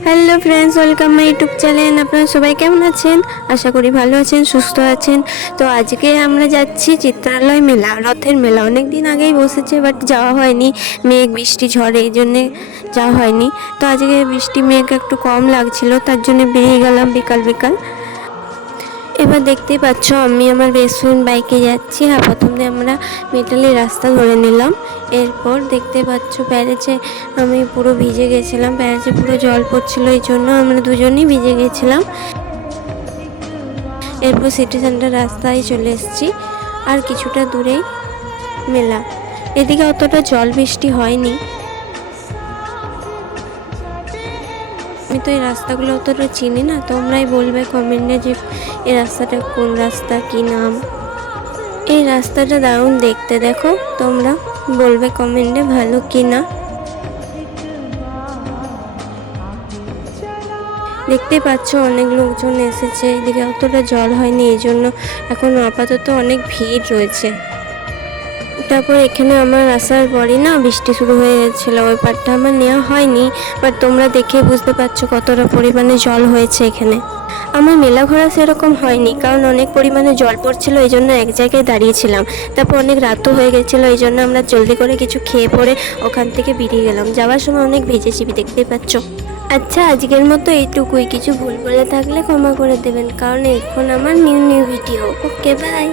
Hello friends, welcome my YouTube channel. আপনারা সবাই কেমন আছেন? আশা করি ভালো আছেন, সুস্থ আছেন। তো আজকে আমরা যাচ্ছি চিত্রালয় মেলা, রথের মেলা। অনেক দিন আগেই বসেছে, বাট যাওয়া হয়নি, মেঘ বৃষ্টি ঝড়ে, এই জন্যে যাওয়া হয়নি। তো আজকে বৃষ্টি মেঘ একটু কম লাগছিল, তার জন্য বেরিয়ে গেলাম বিকাল বিকাল। এবার দেখতেই পাচ্ছ আমি আমার বেস্ট ফ্রেন্ড বাইকে যাচ্ছি। আর প্রথমে আমরা মেটালের রাস্তা ধরে নিলাম। এরপর দেখতে পাচ্ছ ব্যারেজে আমি পুরো ভিজে গেছিলাম, ব্যারেজে পুরো জল পড়ছিল, এই জন্য আমরা দুজনেই ভিজে গেছিলাম। এরপর সিটি সেন্টার রাস্তায় চলে এসেছি, আর কিছুটা দূরেই মেলা। এদিকে অতটা জল বৃষ্টি হয়নি। আমি তো এই রাস্তাগুলো অতটা চিনি না, তোমরাই বলবে কমেন্টে যে এই রাস্তাটা কোন রাস্তা, কি নাম। এই রাস্তাটা দারুণ দেখতে, দেখো তোমরা বলবে কমেন্টে ভালো কি না। দেখতে পাচ্ছ অনেক লোকজন এসেছে, এদিকে অতটা জল হয়নি, এই জন্য এখন আপাতত অনেক ভিড় রয়েছে। তারপর এখানে আমার আসার পরই না বৃষ্টি শুরু হয়ে গেছিলো, ওই পার্টটা আমার নেওয়া হয়নি, বাট তোমরা দেখে বুঝতে পারছো কতটা পরিমাণে জল হয়েছে এখানে। আমার মেলা ঘোরা সেরকম হয়নি, কারণ অনেক পরিমাণে জল পড়ছিল, এই জন্য এক জায়গায় দাঁড়িয়েছিলাম। তারপর অনেক রাতও হয়ে গেছিলো, এই জন্য আমরা জলদি করে কিছু খেয়ে পরে ওখান থেকে বেরিয়ে গেলাম। যাওয়ার সময় অনেক ভিজেছি, দেখতেই পাচ্ছ। আচ্ছা, আজকের মতো এইটুকুই। কিছু ভুল বলে থাকলে ক্ষমা করে দেবেন, কারণ এখন আমার নিউ ভিডিও। Okay, by.